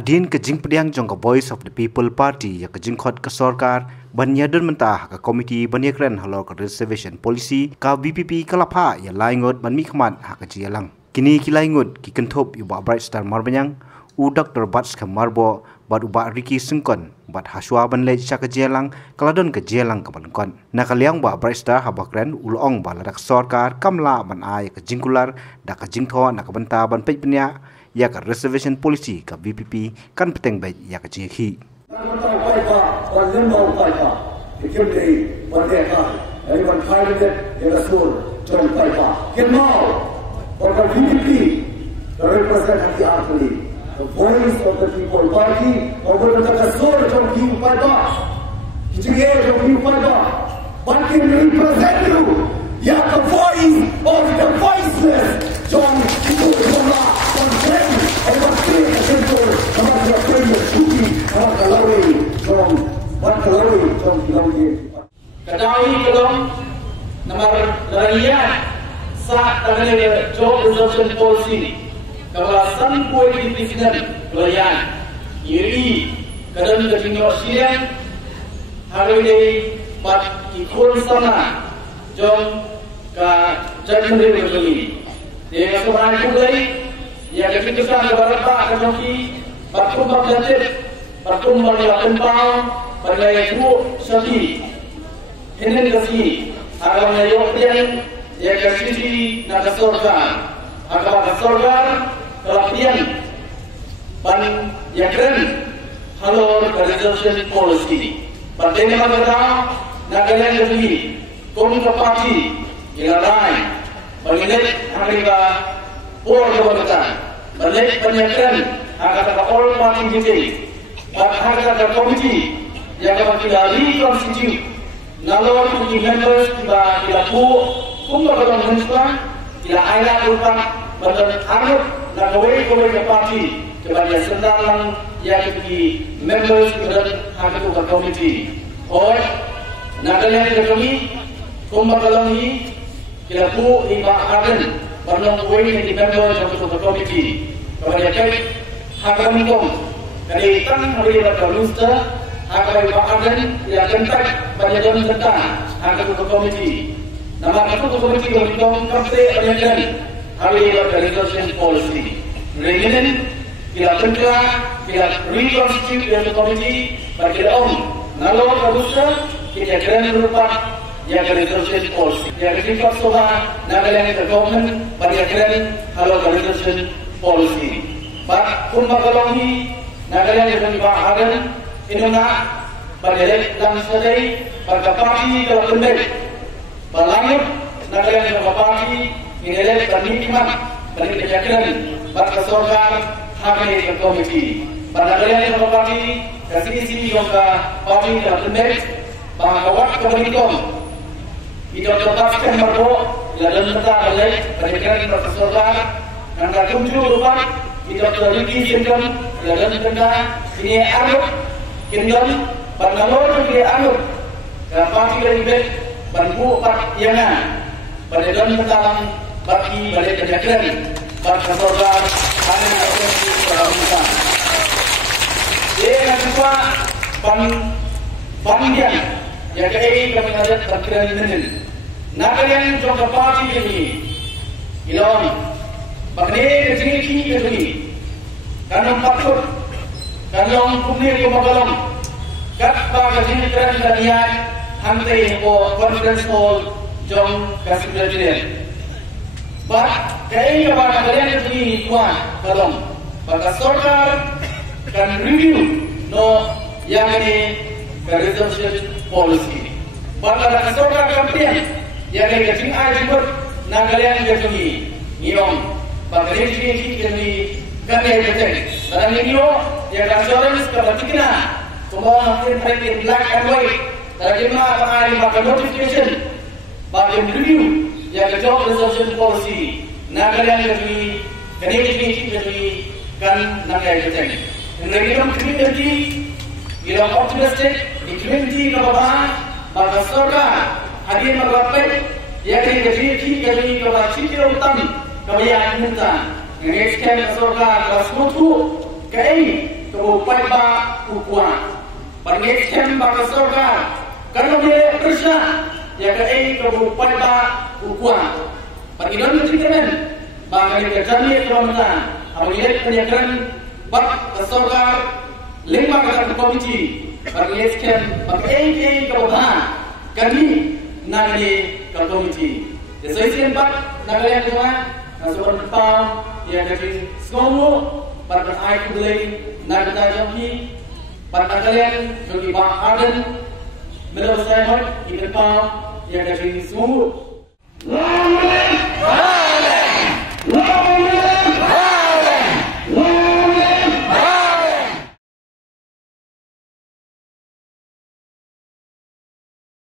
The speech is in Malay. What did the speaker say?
Hadin ke jing pediang jong ke Voice of the People Party ya ke jing khot ke sorkar banyadun mentah ke komiti banyakren halor ke reservation policy ka BPP kalapha ya laingot ban mi khmat ha ke jialang. Kini ki laingot ki kentop yu ba Bright Star Marbanyang u Dr. Bats ke Marbo bat uba Ricky Sengkon bat haswa ban le cha ke jialang kaladon ke jialang ke balkon. Nakaliang ba Bright Star habakren ulong ba ladak sorkar kamla ban ai ke jingkular da ke jingtho nak benta ban penya ya ke reservation policy ke BPP kan peteng baik ya ke jinghi. The voice of the people party over the kasur from you by boss. Together from you by boss. What can represent you? You are the voice of the voiceless. John Kuala, from them, and what clear the simple, about your famous shooting, about the lorry from what the lorry from Kilongye. Kadai kelong nomor larian saat tanggal job reservation policy. Kawasan kuih di presiden pelayan iri kadang ketinggian siang hari ini pat ikut sana jom ke jalan ini dia seorang kulai yang ketika kebarat pak kaki batum berjatuh batum berlakukan pau berlai itu sedih ini kasih alam ayok yang kasih nak sorga agak sorga Kelapian ban yakren halor reservation policy. Partai nama kata nagalan lebih kom ke parti ilarai balik harga por kebataan balik penyakren agak ke all party meeting harga ke komiti yang akan dilari constitute nalor di members tidak kum berkata mensuah tidak ada rupa badan arut na kawai ke parti kepada sendalang yang di members dan hakatu ke komiti or nagalan ke kami kumbakalangi kila pu iba agen barang kawai yang di members hakatu ke komiti kepada kai hakami kom dari tang hari pada lusta hakami iba agen yang kentak banyak dan tentang hakatu ke komiti nama hakatu ke komiti kom kapte banyak hari ini reservation policy. Reunion kita tengah kita reconstitute the committee bagi om. Nalo kabusa kita keren berupa yang reservation policy. Yang kita soha nagalan ke government bagi keren halo reservation policy. Bak kumbakalongi nagalan ke bahagian inuna bagi dan sedai bagi parti kalau kendai. Balangit nagalan ke parti Ingat pernikmat bagi kejaksaan bagi sorgar hakni ke komiti. Pada kalian yang berparti kasih isi jongka parti dan pendek bahwa komunikom itu terpaksa merdo dalam mata balik kejaksaan bagi sorgar dan ketunjuk rupa itu terjadi sindrom dalam tengah ini arut sindrom pengalor ini arut parti dari bek bantu pak yana pada dalam tentang bagi balik kejaksaan bagi sorgar hanya yang kita yang kedua panjang yang kaya kami ada perkiraan ini nagalan jangka parti ini ilon bagni kecil ini kanong paksud kanong kumir kumagalam kat baga sini keren danian hantai ko conference hall jong kasih presiden but kaya kepada kalian ini tuan kalong pada sorgar can review no yang ini reservation policy. Bagaimana kesorga kampian yang ini kecil aja buat nagalian jadi niom. Bagaimana ini jadi kan yang kecil. Dan ini yang assurance kebatikna. Semua mungkin pakai black and white. Bagaimana akan ada maka notification. Bagaimana review yang job reservation policy. Nagalian jadi kan ini jadi kan nagalian kecil. Negeri community, kita optimistic, community kebahagiaan, bagi sorga, hadir merapat, ya jadi kebahagiaan kita utama, kebahagiaan kita, yang ekspor sorga kelas mutu, kei, kabupaten ba ukuan. Bangit kem ba kesorkan. Kalau dia Krishna ya ke kabupaten ba ukuan. Bangidon menceritakan bangit kerjanya keromutan. Bangit penyakiran bak kesorkan lima kata komiti. Bangit kem bangit kabupaten kami nangani komiti. Sesuai bak nagalian tuan. Nasukan petang dia dari semua pada air kulit nagata joki pada kalian joki bang Arden belum saya ikan pam dia dari semua.